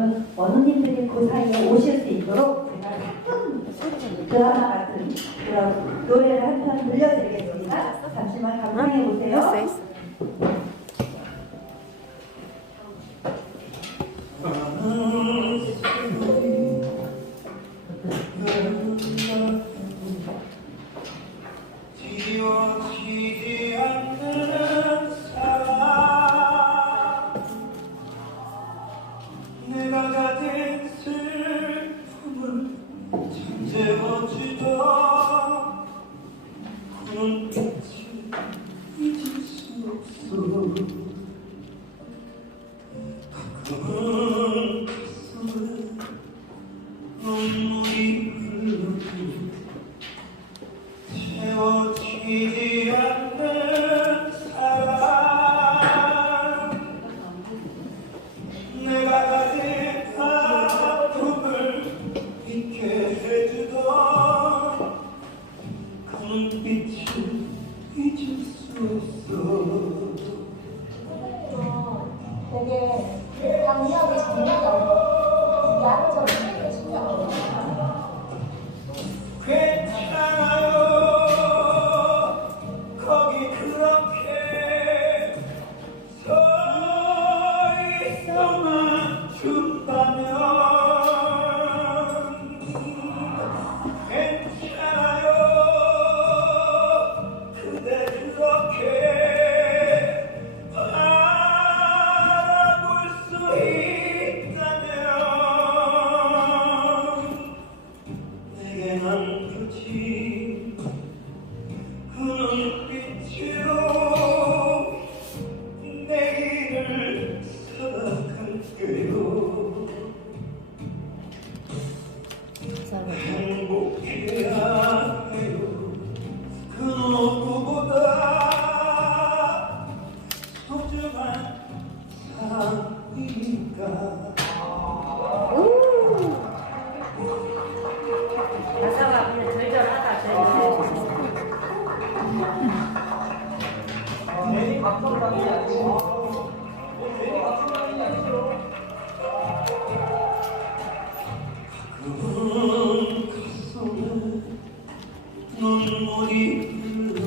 그러면 어머님들이 그 사이에 오실 수 있도록 제가 가끔 드라마 같은 그런 노래를 한 편 들려드리겠습니다. 잠시만 감상해 보세요. 지워지지 않는 사랑 내가 가진 슬픔을 잠재워주던 그 눈빛을 잊을 수 없어 가끔은 가슴에 눈물이 흘러도 채워지지 않는 사랑 내가 가진 아픔을 잊게 해주던 그 눈빛을 잊을 수 없어 되게 강력이 장난이 없고 야구처럼 되게 신경 안 괜찮아요 거기 그렇게 서 있어만 준다면 괜찮아요 그대 그렇게 바라볼 수 있다면 내게 남겨진 그 눈빛으로 내일을 살아갈게요 행복해야 해요 그 누구보다 소중한 사랑이니까 가사가 그냥 절절하다. 괜히 감성당이 아니고 괜히 감성당이 아니죠 가끔은 가슴에 눈물이 흘러도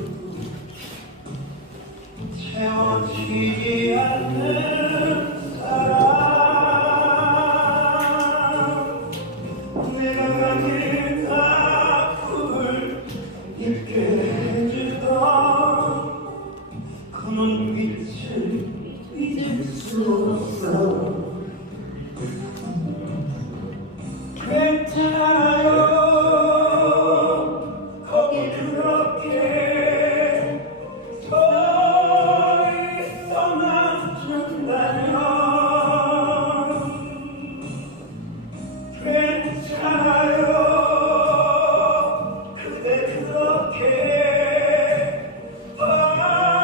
채워지지 않는 사랑 내가 가진 아픔을 잊게 해주던 그 눈빛을 잊을 수 없어 괜찮아요 거기 그렇게 서 있어만 준다면 괜찮아요 그대 그렇게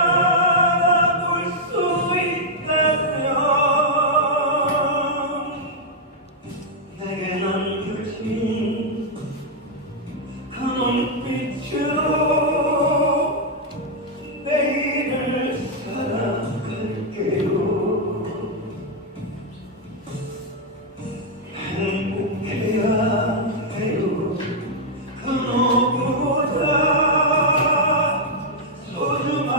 바라볼 수 있다면 내게 남겨진 그 눈빛으로 내일을 살아갈게요 행복해야 해요 그 누구보다 소중한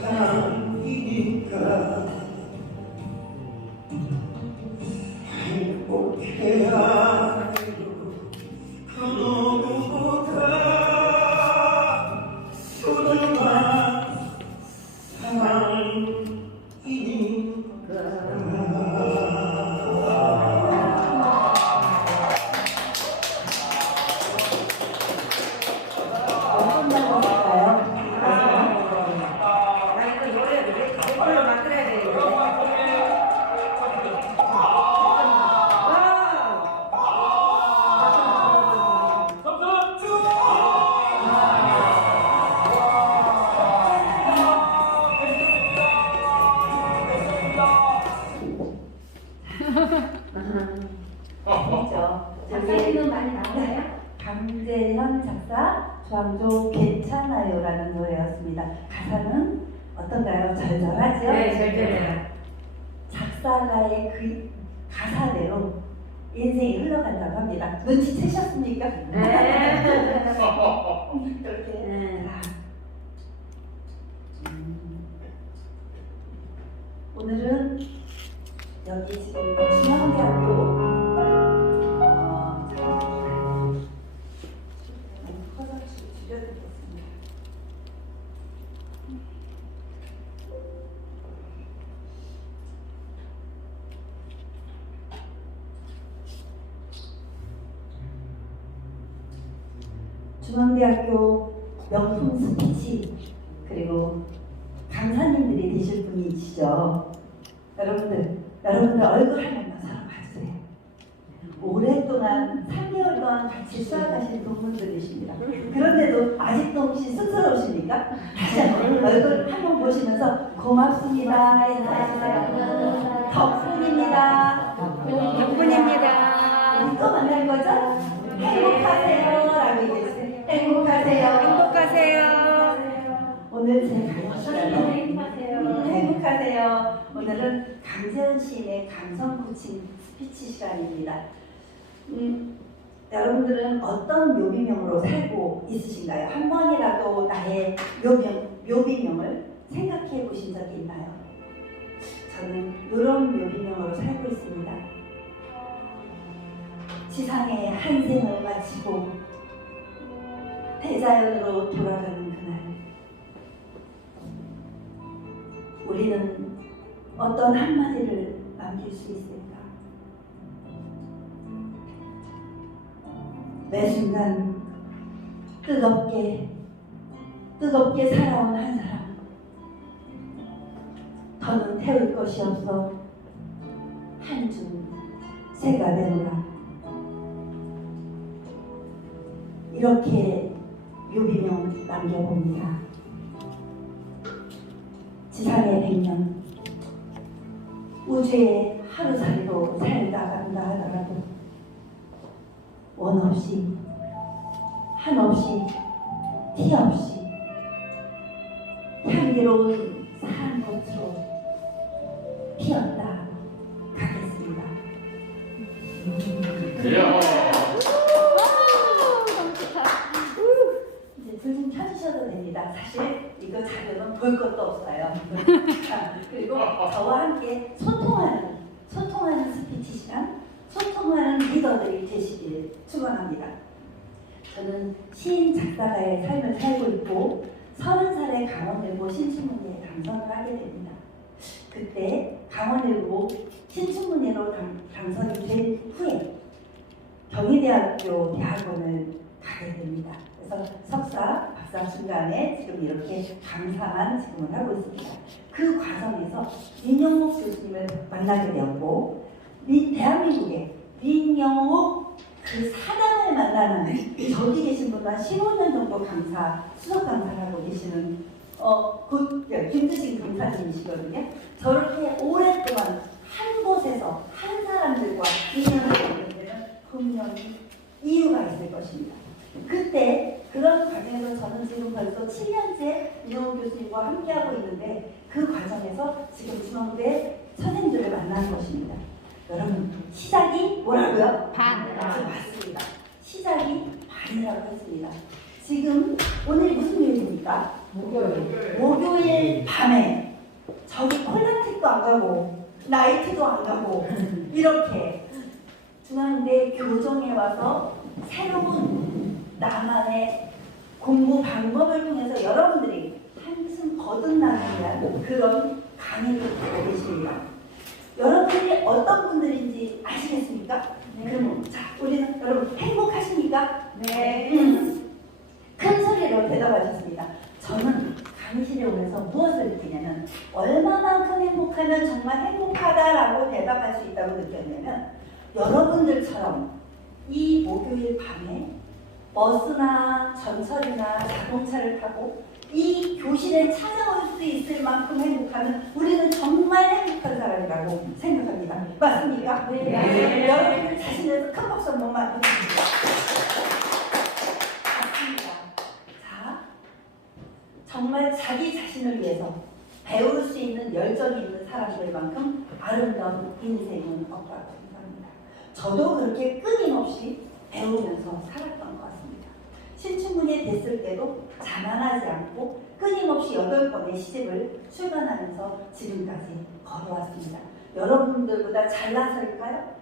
사랑이니까 행복해야 해요 그 누구보다 소중한 사랑이니까 어떤 날 하실까요? 나 이거 노래 댓글로 만들어야 돼. 그렇죠. 작사 이름 많이 나오나요? 강재현 작사, 조항조 괜찮아요라는 노래였습니다. 가사는 어떤가요? 절절하죠? 네, 절절해요. 작사가의 그 가사대로 인생이 흘러간다고 합니다. 눈치채셨습니까? 네. 이렇게. 네. 오늘은 여기 지금 중앙대학교 커서 줄여드리겠습니다. 중앙대학교 명품 스피치 그리고 강사님들이 되실 분이시죠. 여러분들 얼굴 한 번만 서로 봐주세요. 오랫동안 3개월 동안 같이 수학하신 동문들이십니다. 그런데도 아직도 혹시 쑥스러우십니까? 다시 한번 얼굴 한 번 보시면서 고맙습니다. 인사해주세요. 덕분입니다. 덕분입니다. 또 만날 거죠? 행복하세요. 라고 얘기해주세요. 행복하세요. 행복하세요. 오늘 제 강의는 행복하세요. 오늘은 강재훈 시인의 감성 코칭 스피치 시간입니다. 여러분들은 어떤 묘비명으로 살고 있으신가요? 한 번이라도 나의 묘비명을 생각해 보신 적이 있나요? 저는 이런 묘비명으로 살고 있습니다. 지상의 한 생을 마치고 대자연으로 돌아가는 그날, 우리는 어떤 한마디를 남길 수 있을까? 매 순간 뜨겁게 살아온 한 사람, 더는 태울 것이 없어 한줌 새가 되노라. 이렇게 묘비명 남겨봅니다. 지상의 100년, 우주의 하루살이로 살다 간다 하더라도 원 없이, 한 없이, 티 없이 향기로운 사랑꽃으로 피었다 가겠습니다. 이제 불 좀 켜주셔도 됩니다. 사실 이거 자료는 볼 것도 없어요. 그리고 저와 함께 소통하는 스피치 시간, 소통하는 리더들이 되시길 축원합니다. 저는 시인 작가가의 삶을 살고 있고 30살에 강원일보 신춘문예에 당선을 하게 됩니다. 그때 강원일보 신춘문예로 당선이 된 후에 경희대학교 대학원을 가게 됩니다. 그래서 석사, 박사 순간에 지금 이렇게 강사만 지금은 하고 있습니다. 그 과정에서 민영욱 교수님을 만나게 되었고, 대한민국의 민영욱 그 사단을 만나는, 저기 계신 분은 한 15년 정도 수석 강사를 하고 계시는 김두신 강사님이시거든요. 저렇게 오랫동안 한 곳에서 한 사람들과 인연을 맺는 데는 분명히 이유가 있을 것입니다. 그때 그런 과정에서 저는 지금 벌써 7년째 민영욱 교수님과 함께하고 있는데 그 과정에서 지금 중앙대 선생님들을 만나는 것입니다. 여러분, 시작이 뭐라고요? 반. 맞습니다. 시작이 반이라고 했습니다. 지금 오늘 무슨 요일입니까? 목요일 밤에 저기 콜라텍도 안 가고 나이트도 안 가고 이렇게 중앙대 교정에 와서 새로운 나만의 공부 방법을 통해서 여러분들이 한숨 거듭나기 위한 그런 강의를 듣고 계십니다. 여러분들이 어떤 분들인지 아시겠습니까? 네. 그럼 자, 우리는 여러분 행복하십니까? 네. 큰 소리로 대답하셨습니다. 저는 강의실에 오면서 무엇을 느끼냐면 얼마만큼 행복하면 정말 행복하다라고 대답할 수 있다고 느꼈냐면 여러분들처럼 이 목요일 밤에 버스나 전철이나 자동차를 타고 이 교실에 찾아올 수 있을 만큼 행복하면 우리는 정말 행복한 사람이라고 생각합니다. 맞습니까? 네. 네. 여러분들 자신에서 큰 박수 한 번만 해주십시오. 맞습니다. 자, 정말 자기 자신을 위해서 배울 수 있는 열정이 있는 사람들만큼 아름다운 인생은 없다고 생각합니다. 저도 그렇게 끊임없이 배우면서 살았던 것 같습니다. 신춘문예 됐을 때도 자만하지 않고 끊임없이 8번의 시집을 출간하면서 지금까지 걸어왔습니다. 여러분들보다 잘나서일까요?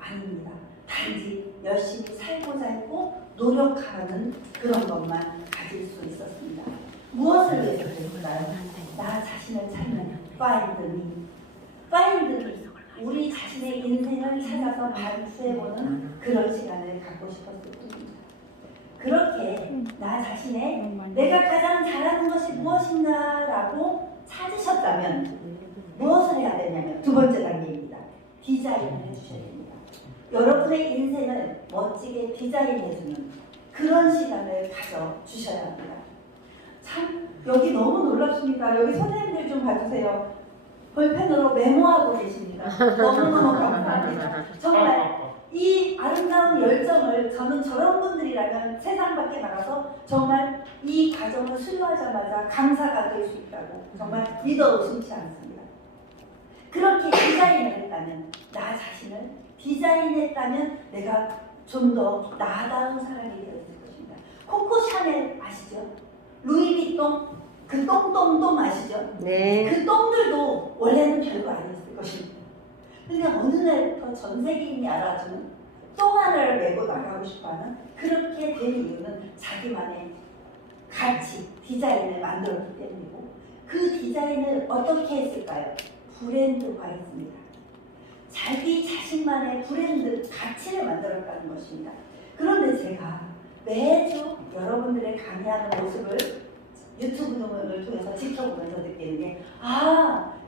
아닙니다. 단지 열심히 살고자 했고 노력하는 그런 것만 가질 수 있었습니다. 무엇을 위해서 그랬을까요? 나 자신을 찾는 파인드 우리 자신의 인생을 찾아서 반수해보는 그런 시간을 갖고 싶었을 뿐입니다. 그렇게 나 자신의 내가 가장 잘하는 것이 무엇인가 라고 찾으셨다면 무엇을 해야 되냐면 두 번째 단계입니다. 디자인을 해주셔야 됩니다. 여러분의 인생을 멋지게 디자인해주는 그런 시간을 가져주셔야 합니다. 참 여기 너무 놀랍습니다. 여기 선생님들 좀 봐주세요. 볼펜으로 메모하고 계십니다. 너무너무 감사합니다. 정말 이 아름다운 열정을 저는 저런 분들이라면 세상 밖에 나가서 정말 이 과정을 수료하자마자 강사가 될 수 있다고 정말 믿어도 심치 않습니다. 그렇게 디자인을 했다면 나 자신을 디자인했다면 내가 좀 더 나다운 사람이 되었을 것입니다. 코코 샤넬 아시죠? 루이비통 그 똥똥똥 아시죠? 네. 그 똥들도 원래는 별거 아니었을 것입니다. 근데 어느 날부터 전 세계인이 알아주는 똥 하나를 메고 나가고 싶어하는 그렇게 된 이유는 자기만의 가치, 디자인을 만들었기 때문이고 그 디자인을 어떻게 했을까요? 브랜드화했습니다. 자기 자신만의 브랜드 가치를 만들었다는 것입니다. 그런데 제가 매주 여러분들의 강의하는 모습을 유튜브 등을 통해서 지켜보면서 느끼는 게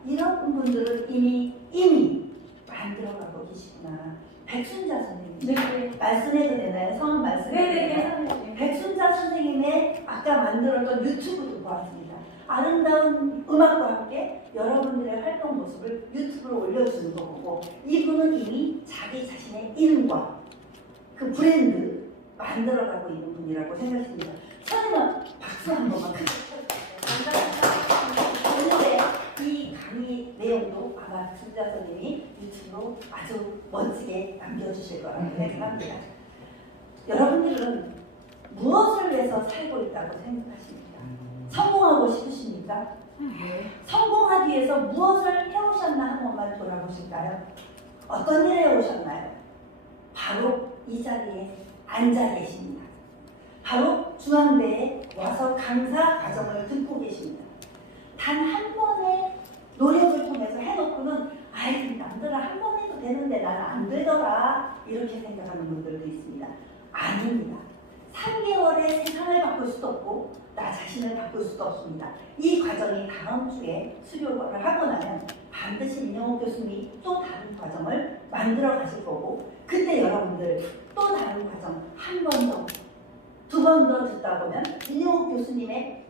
이런 분들은 이미 만들어가고 계시구나. 백순자 선생님 네. 말씀해도 되나요? 성함 말씀해도 되나요? 네네네. 백순자 선생님의 아까 만들었던 유튜브도 보았습니다. 아름다운 음악과 함께 여러분들의 활동 모습을 유튜브로 올려주는 거 보고 이분은 이미 자기 자신의 이름과 그 브랜드 만들어가고 있는 분이라고 생각했습니다. 선생님 박수 한 번만 크게 감사합니다. 오늘의 이 강의 내용도 아마 순자 선생님이 유튜브로 아주 멋지게 남겨주실 거라고 생각합니다. 여러분들은 무엇을 위해서 살고 있다고 생각하십니까? 성공하고 싶으십니까? 성공하기 위해서 무엇을 해오셨나 한 번만 돌아보실까요? 어떤 일을 해오셨나요? 바로 이 자리에 앉아 계십니다. 바로 중앙대에 와서 강사 과정을 듣고 계십니다. 단 한 번의 노력을 통해서 해놓고는 남들은 한 번 해도 되는데 나는 안 되더라 이렇게 생각하는 분들도 있습니다. 아닙니다. 3개월의 세상을 바꿀 수도 없고 나 자신을 바꿀 수도 없습니다. 이 과정이 다음 주에 수료를 하고 나면 반드시 민영호 교수님이 또 다른 과정을 만들어 가실 거고 그때 여러분들 또 다른 과정 한 번 더, 두 번 더 듣다 보면 민영호 교수님의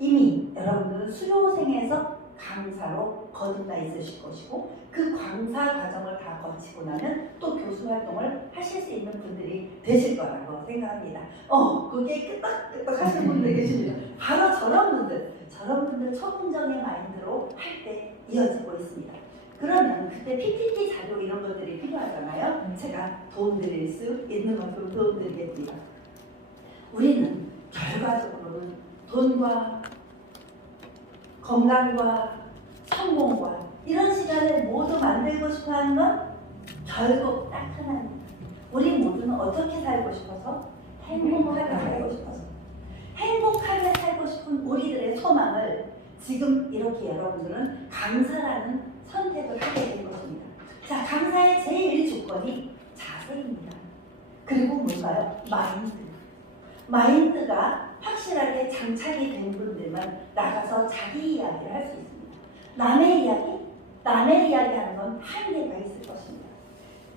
이미 여러분들은 수료생에서 강사로 거듭나 있으실 것이고 그 강사 과정을 다 거치고 나면 또 교수 활동을 하실 수 있는 분들이 되실 거라고 생각합니다. 그게 끄떡끄떡 하시는 분들 계십니다. 바로 저런 분들 초긍정의 마인드로 할 때 이어지고 있습니다. 그러면 그때 PPT 자료 이런 것들이 필요하잖아요. 제가 도움드릴 수 있는 만큼 도움드리겠습니다. 우리는 결과적으로는 돈과 건강과 성공과 이런 시간을 모두 만들고 싶어하는 건 결국 딱 하나입니다. 우리 모두는 어떻게 살고 싶어서? 행복하게 살고 싶어서. 행복하게 살고 싶은 우리들의 소망을 지금 이렇게 여러분들은 강사라는 선택을 하게 된 것입니다. 자, 강사의 제1 조건이 자세입니다. 그리고 뭔가요? 마인드가 확실하게 장착이 된 분들만 나가서 자기 이야기를 할 수 있습니다. 남의 이야기하는 건 한계가 있을 것입니다.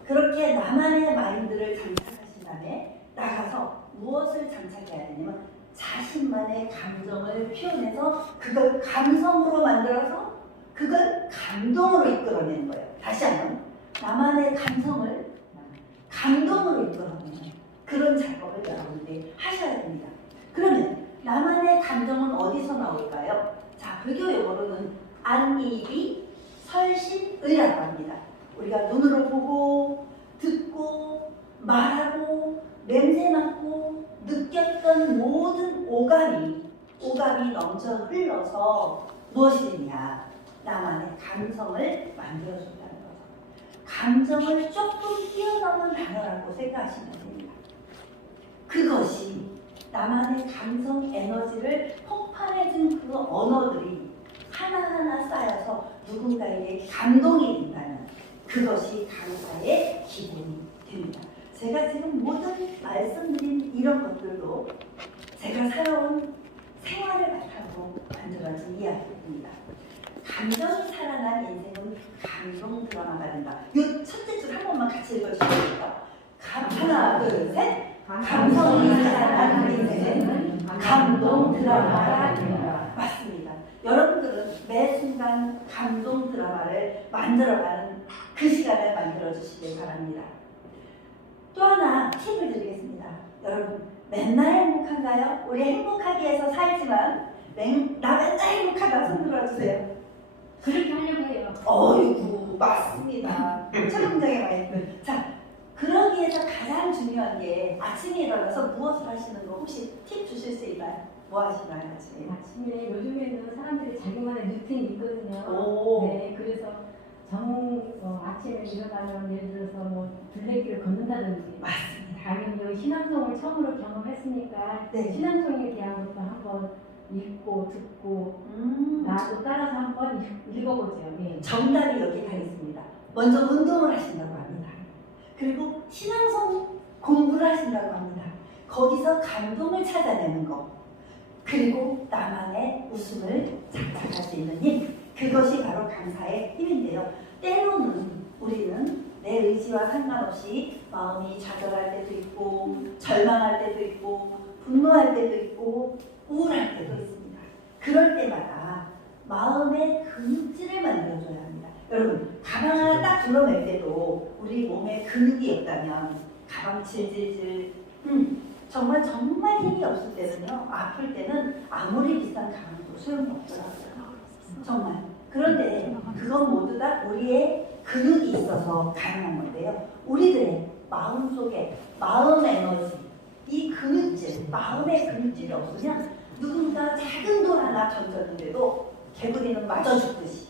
그렇게 나만의 마인드를 장착하신 다음에 나가서 무엇을 장착해야 되냐면 자신만의 감정을 표현해서 그걸 감성으로 만들어서 그걸 감동으로 이끌어내는 거예요. 다시 한번 나만의 감성을 감동으로 이끌어내는 그런 작업을 여러분들이 하셔야 됩니다. 그러면 나만의 감정은 어디서 나올까요? 자, 불교 용어로는 안이비 설신의라고 합니다. 우리가 눈으로 보고 듣고 말하고 냄새 맡고 느꼈던 모든 오감이 넘쳐 흘러서 무엇이냐? 나만의 감성을 만들어준다는 거죠. 감정을 조금 뛰어넘은 단어라고 생각하시면 됩니다. 그것이 나만의 감성 에너지를 폭발해준 그 언어들이 하나하나 쌓여서 누군가에게 감동이 된다면 그것이 강사의 기본이 됩니다. 제가 지금 모든 말씀드린 이런 것들도 제가 살아온 생활을 바탕으로 만들어진 이야기입니다. 감정이 살아난 인생은 감동 드라마가 된다. 이 첫째 줄 한 번만 같이 읽어주시겠어요? 하나, 둘, 셋. 감성이 살아난 인생은 감동 드라마가 된다. 맞습니다. 여러분들은 매 순간 감동 드라마를 만들어가는 그 시간을 만들어주시길 바랍니다. 또 하나 팁을 드리겠습니다. 여러분, 맨날 행복한가요? 우리 행복하기 위해서 살지만 나 맨날 행복하다 손 들어주세요. 그렇게 하려고 해요. 어이구, 맞습니다. 최동장의 마인드. 자, 그러기 위해서 가장 중요한 게 아침에 일어나서 무엇을 하시는 거 혹시 팁 주실 수 있나요? 뭐 하시나요, 아침에? 아침에 요즘에는 사람들이 자기만의 루틴이 있거든요. 오. 네, 그래서 아침에 일어나면 예를 들어서 뭐 둘레길을 걷는다든지 맞습니다. 아니면 신앙송을 처음으로 경험했으니까 네. 신앙송에 대한 것도 한번 읽고 듣고 나도 따라서 한번 읽어보죠. 네. 정답이 여기 다 있습니다. 먼저 운동을 하신다고 합니다. 그리고 신앙송 공부를 하신다고 합니다. 거기서 감동을 찾아내는 것. 그리고 나만의 웃음을 장착할 수 있는 힘. 그것이 바로 강사의 힘인데요. 때로는 우리는 내 의지와 상관없이 마음이 좌절할 때도 있고 절망할 때도 있고 분노할 때도 있고 우울할 때도 있습니다. 그럴 때마다 마음의 근육질을 만들어줘야 합니다. 여러분, 가방 하나 딱 둘러맬 때도 우리 몸에 근육이 없다면 가방 질질질 정말 힘이 없을 때는요, 아플 때는 아무리 비싼 가방도 소용이 없더라고요. 정말. 그런데 그건 모두 다 우리의 근육이 있어서 가능한 건데요. 우리들의 마음속에 마음 에너지, 이 근육질, 마음의 근육질이 없으면 누군가 작은 돌 하나 던졌는데도 개구리는 맞아 죽듯이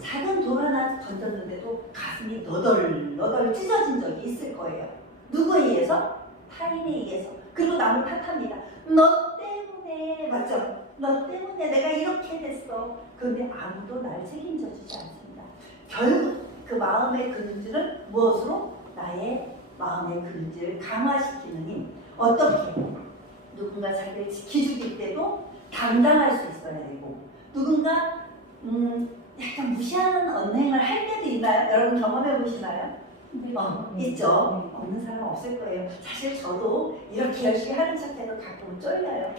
작은 돌 하나 던졌는데도 가슴이 너덜너덜 찢어진 적이 있을 거예요. 누구에 의해서? 타인에 의해서. 그리고 남을 탓합니다. 너 때문에, 맞죠? 너 때문에 내가 이렇게 됐어. 그런데 아무도 날 책임져 주지 않습니다. 결국 그 마음의 근육질은 무엇으로? 나의 마음의 근육질을 강화시키는 힘. 어떻게? 누군가 자기를 지켜주길 때도 당당할 수 있어야 되고, 누군가 약간 무시하는 언행을 할 때도 있나요? 여러분 경험해 보시나요? 있죠. 없는 사람 없을 거예요. 사실 저도 이렇게 열심히 하는 척해도 가끔 쫄려요.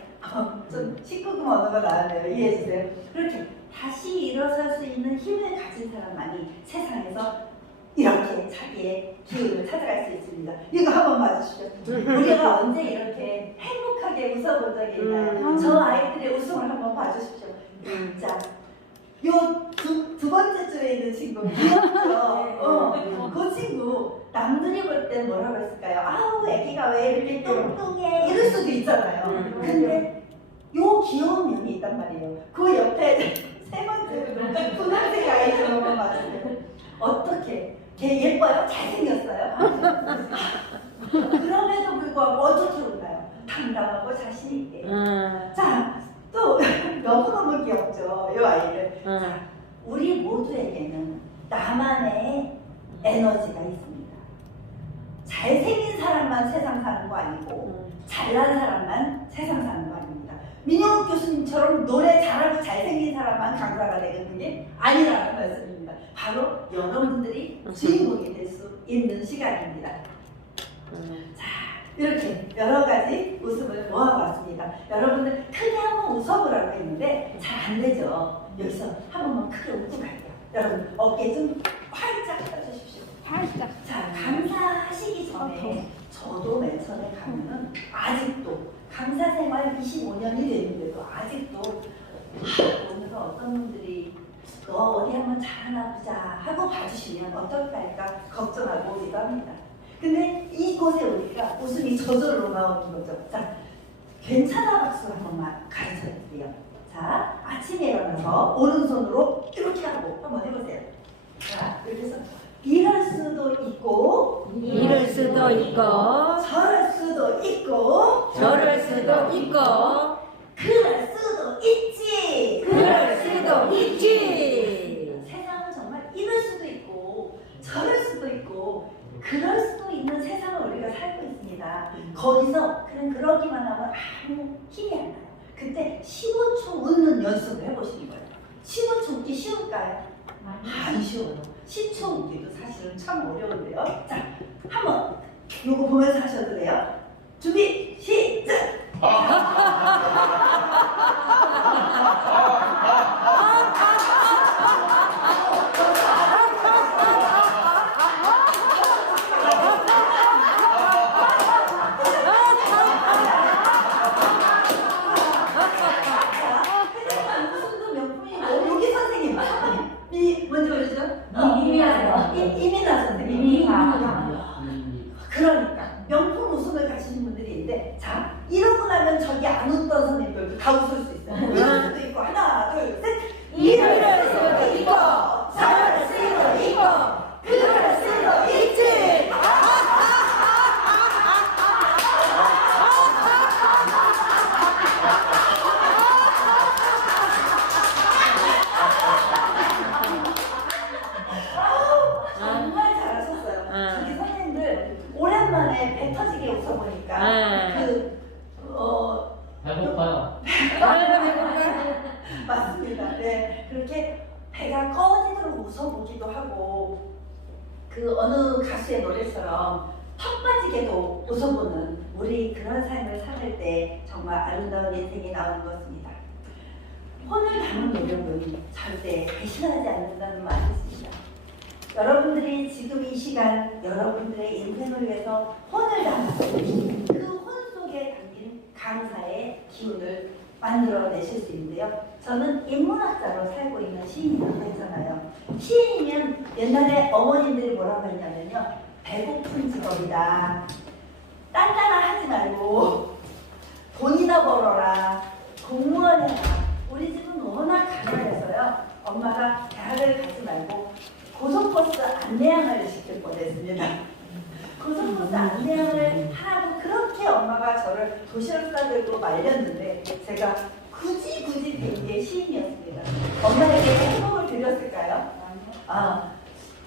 좀 19금 언어가 나왔네요. 이해해 주세요. 그렇게 다시 일어설 수 있는 힘을 가진 사람만이 세상에서 이렇게 자기의 기운을 찾아갈 수 있습니다. 이거 한번 봐주시죠. 우리가 언제 이렇게 행복하게 웃어본 적이 있나요? 저 아이들의 웃음을 한번 봐주십시오. 자, 요 두 번째 줄에 있는 친구 귀엽죠? 그 친구 남들이 볼 때 뭐라고 했을까요? 아우 애기가 왜 이렇게 뚱뚱해 이럴 수도 있잖아요. 근데 요 귀여운 면이 있단 말이에요. 그 옆에 세 번째 분홍색 아이 좀 한번 봐주세요. 어떻게? 걔 예뻐요? 잘생겼어요? 그럼에도 불구하고 어떻게 울까요? 당당하고 자신있게. 자, 또 너무너무 귀엽죠? 이 아이를. 자, 우리 모두에게는 나만의 에너지가 있습니다. 잘생긴 사람만 세상 사는 거 아니고 잘난 사람만 세상 사는 거 아닙니다. 민영욱 교수님처럼 노래 잘하고 잘생긴 사람만 강사가 되는 게 아니라는 말씀입니다. 바로 여러분들이 주인공이 될 수 있는 시간입니다. 자, 이렇게 여러 가지 웃음을 모아봤습니다. 여러분들 크게 한번 웃어보라고 했는데 잘 안 되죠. 여기서 한 번만 크게 웃고 갈게요. 여러분 어깨 좀 활짝 펴주십시오. 활짝. 자, 강사하시기 전에 저도 맨 처음에 가면은 아직도 강사 생활 25년이 됐는데도 아직도 오늘은 어떤 분들이 너 어디 한번 잘하나 보자 하고 봐주시면 어떨까 할까 걱정하고 오기도 합니다. 근데 이곳에 오니까 웃음이 저절로 나오는 거죠. 자, 괜찮아 박수 한 번만 가르쳐 드릴게요. 자, 아침에 일어나서 오른손으로 이렇게 하고 한번 해보세요. 자, 이렇게 해서 이럴 수도 있고 이럴 수도 있고 저럴 수도 있고 저럴 수도 있고 그럴 수도 있지. 그럴 수도 있지. 세상은 정말 이럴 수도 있고 저럴 수도 있고 그럴 수도 있는 세상을 우리가 살고 있습니다. 거기서 그냥 그러기만 하면 아무 힘이 안 나요. 그때 15초 웃는 연습을 해보시는 거예요. 15초 웃기 쉬울까요? 안 쉬워요. 10초 웃기도 사실은 참 어려운데요. 자, 한번 요거 보면서 하셔도 돼요. 준비 시작! 무슨도 명품이고 여기 선생님 먼저 보시죠. 이민아 선생님. 그러니까 명품 웃음을 가지신 분들이 있는데 자 이러고 나면 저기 안 웃던 선생님들도 다 웃을 수 있어요. 이럴 수도 있고 하나 둘 셋. 이럴 수도 있고 저럴 수도 있고 그럴 수도 있지. 정말 잘하셨어요. 저기 선생님들 오랜만에 배 터지게 웃어보니까 배고파요. 맞습니다. 네, 그렇게 배가 꺼지도록 웃어보기도 하고 그 어느 가수의 노래처럼 턱 빠지게도 웃어보는 우리 그런 삶을 살 때 정말 아름다운 인생이 나오는 것입니다. 혼을 담은 노력은 절대 배신하지 않는다는 말이 있습니다. 여러분들이 지금 이 시간 여러분들의 인생을 위해서 혼을 담아서 그 혼 속에 담긴 강사의 기운을 만들어내실 수 있는데요. 저는 인문학자로 살고 있는 시인이라고 했잖아요. 시인이면 옛날에 어머님들이 뭐라고 했냐면요. 배고픈 직업이다. 딴딴아 하지 말고 돈이나 벌어라. 공무원 해라. 우리 집은 워낙 가난해서요. 엄마가 대학을 가지 말고 고속버스 안내양을 시킬 뻔했습니다. 고속버스 안내양을 하라고 그렇게 엄마가 저를 도시락 싸들고 말렸는데 제가 굳이 된 게 시인이었습니다. 엄마에게 행복을 드렸을까요?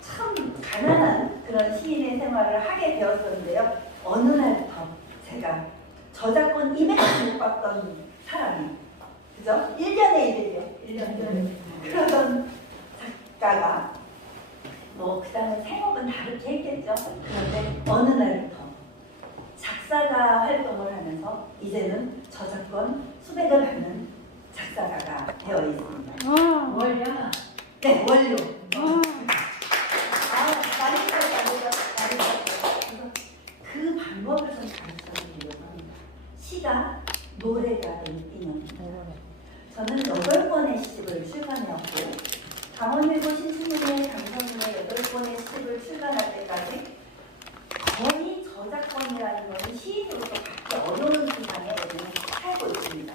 참 가난한 그런 시인의 생활을 하게 되었었는데요. 어느 날부터 제가 저작권 200을 못 받던 사람이 그죠? 1년에 1일이요. 1년에 그러던 작가가 그 다음에 생업은 다르게 했겠죠. 그런데 어느 날부터 작사가 활동을 하면서 이제는 저작권 수백을 받는 작사가가 되어 있습니다. 원래 네, 원료. 많이 들었어요. 그 방법을 좀 가르쳐드리려고 합니다. 시가 노래가 된 인형입니다. 저는 8권의 시집을 출간해왔고 강원일보 신춘문예 강성문의 8권의 시집을 출간할 때까지 거의 저작권이라는 것은 시인으로서 갖기 어려운 세상에 우리는 살고 있습니다.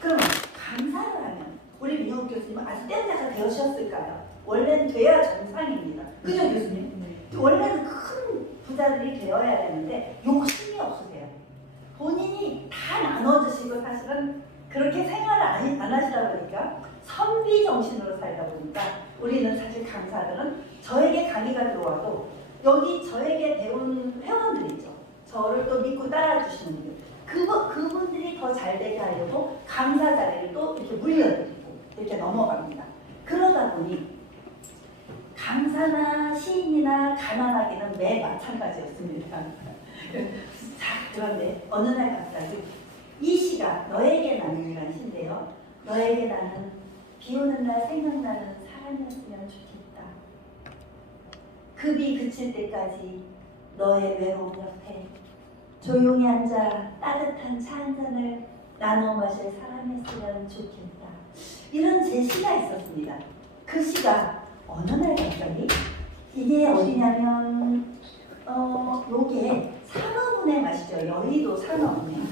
그럼 강사를 하면 우리 민혁 교수님은 아주 땜자가 되셨을까요? 원래는 돼야 정상입니다. 그죠 교수님? 원래는 큰 부자들이 되어야 되는데 욕심이 없으세요. 본인이 다 나눠주시고 사실은 그렇게 생활을 안 하시다 보니까 선비 정신으로 살다 보니까 우리는 사실 강사들은 저에게 강의가 들어와도 여기 저에게 배운 회원들 있죠. 저를 또 믿고 따라주시는 분들. 그분들이 더 잘 되게 하려고 강사 자리를 또 이렇게 물려드리고 이렇게 넘어갑니다. 그러다 보니 강사나 시인이나 가난하기는 매 마찬가지였습니다. 자, 그런데 어느 날 갑자기 이 시가 너에게 나는 이라는 시인데요. 너에게 나는 비 오는 날 생각나는 사람이었으면 좋겠다. 급이 그칠 때까지 너의 외로움 옆에 조용히 앉아 따뜻한 차 한 잔을 나눠 마실 사람이었으면 좋겠다. 이런 제 시가 있었습니다. 그 시가 어느 날 갑자기 이게 어디냐면 요게 산업은행 아시죠? 여의도 산업은행.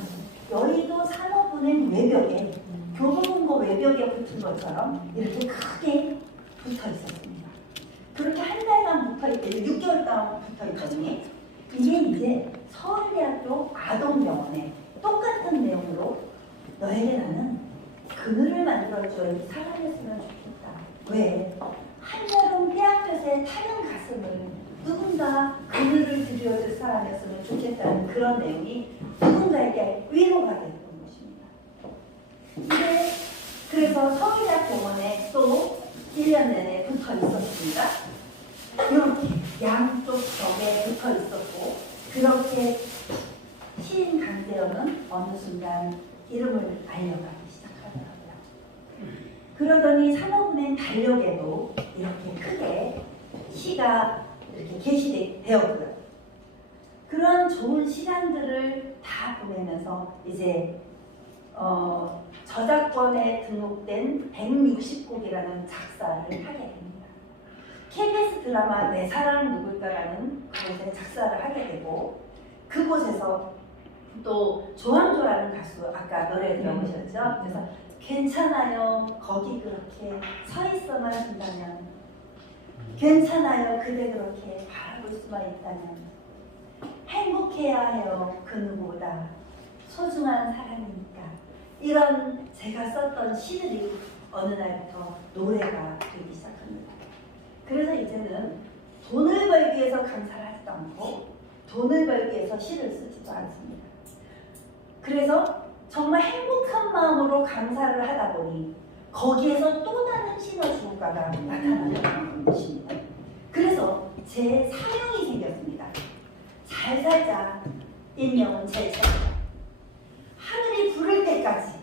여의도 산업은행 외벽에 교보문고 외벽에 붙은 것처럼 이렇게 크게 붙어 있었습니다. 그렇게 한 달간 붙어 있더니 6개월 동안 붙어 있더니 이게 이제 서울대학교 아동병원에 똑같은 내용으로 너에게 나는 그늘을 만들어줘야 사랑했으면 좋겠다. 왜? 한여름 폐학볕에 타는 가슴을 누군가 그늘을 드려줄 사람이었으면 좋겠다는 그런 내용이 누군가에게 위로가 됐던 것입니다. 이게 그래서 서울대학병원에 또 1년 내내 붙어 있었습니다. 이렇게 양쪽 벽에 붙어 있었고 그렇게 시인 강재현은 어느 순간 이름을 알려가기 시작하더라고요. 그러더니 산업은행 달력에도 이렇게 크게 시가 이렇게 게시되었고요. 그런 좋은 시간들을 다 보내면서 이제 저작권에 등록된 160곡이라는 작사를 하게 됩니다. KBS 드라마 내 사랑 누굴까라는 그곳에 작사를 하게 되고 그곳에서 또 조항조라는 가수 아까 노래 들어보셨죠? 그래서 괜찮아요 거기 그렇게 서 있어만 한다면 괜찮아요 그대 그렇게 바라볼 수만 있다면 행복해야 해요 그 누구보다 소중한 사람이니까 이런 제가 썼던 시들이 어느 날부터 노래가 되기 시작합니다. 그래서 이제는 돈을 벌기 위해서 강사를 하지도 않고 돈을 벌기 위해서 시를 쓰지도 않습니다. 그래서 정말 행복한 마음으로 강사를 하다 보니 거기에서 또 다른 시너지효과가 나타나는 것입니다. 그래서 제 사명이 생겼습니다. 잘 살자 인명은 제일 잘자 하늘이 부를 때까지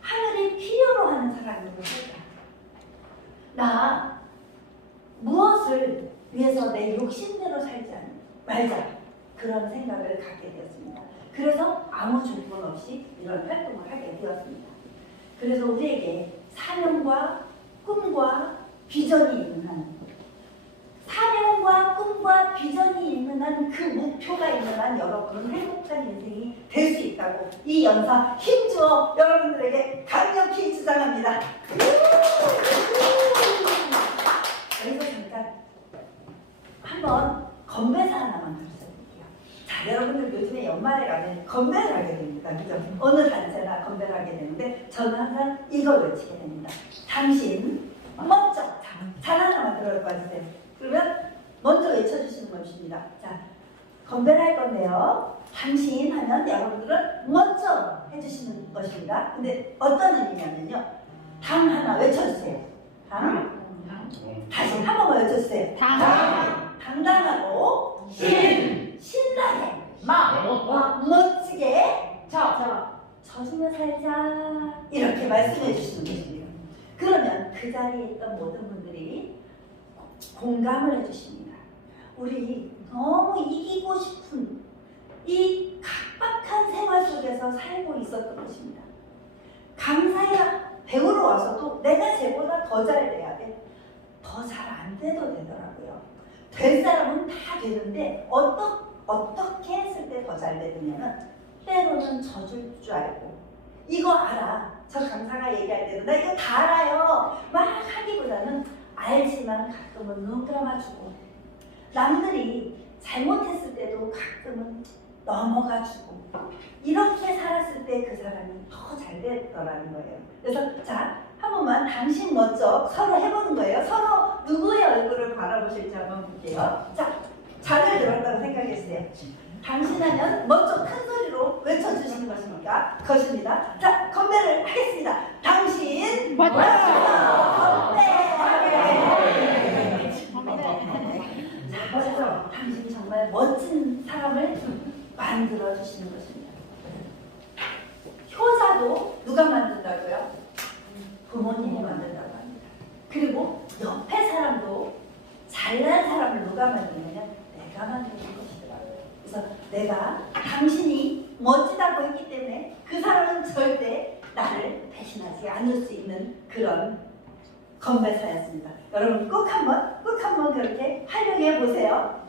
하늘이 필요로 하는 사람으로 살자. 나 무엇을 위해서 내 욕심대로 살지 말자 그런 생각을 갖게 되었습니다. 그래서 아무 조건 없이 이런 활동을 하게 되었습니다. 그래서 우리에게 사명과 꿈과 비전이 있는 한 사명과 꿈과 비전이 있는 한 그 목표가 있는 한 여러분은 행복한 인생이 될 수 있다고 이 연사 힘주어 여러분들에게 강력히 주장합니다. 여기서 잠깐 한번 건배사 하나만 가르쳐드릴게요. 자, 여러분들 요즘에 연말에 가면 건배를 하게 됩니다. 그죠? 어느 단체나 건배를 하게 되는데 저는 항상 이걸 외치게 됩니다. 당신 먼저 잘 하나만 들어봐주세요. 그러면 먼저 외쳐주시는 것입니다. 자, 건배를 할 건데요. 당신 하면 여러분들은 먼저 해주시는 것입니다. 근데 어떤 의미냐면요. 당 하나 외쳐주세요. 당. 다시 한 번만 외쳐주세요. 당당하고 신나게 멋지게 져주며 살자 이렇게 말씀해 주시는 것입니다. 그러면 그 자리에 있던 모든 분들이 공감을 해주십니다. 우리 너무 이기고 싶은 이 각박한 생활 속에서 살고 있었던 것입니다. 강사야 배우러 와서도 내가 쟤보다 더 잘 돼야 돼. 더 잘 안 돼도 되더라고요. 될 사람은 다 되는데 어떻게 했을 때 더 잘 되느냐면 때로는 져줄 줄 알고 이거 알아. 저 강사가 얘기할 때도 나 이거 다 알아요. 막 하기보다는 알지만 가끔은 눈 감아주고 남들이 잘못했을 때도 가끔은 넘어가주고 이렇게 살았을 때 그 사람이 더 잘 됐더라는 거예요. 그래서 자, 한 번만 당신 먼저 서로 해보는 거예요. 서로 누구의 얼굴을 바라보실지 한번 볼게요. 자, 잠을 들었다고 생각해주세요. 당신 하면 먼저 큰 소리로 외쳐주시는 것입니다. 자, 건배를 하겠습니다. 당신 먼저 건배! 자, 먼저 당신이 정말 멋진 사람을 만들어주시는 것입니다. 효자도 누가 만든다고요? 부모님이 만든다고 합니다. 그리고 옆에 사람도 잘난 사람을 누가 만드냐면 내가 만드는 것이더라고요. 그래서 내가 당신이 멋지다고 했기 때문에 그 사람은 절대 나를 배신하지 않을 수 있는 그런 건배사였습니다. 여러분 꼭 한번 그렇게 활용해 보세요.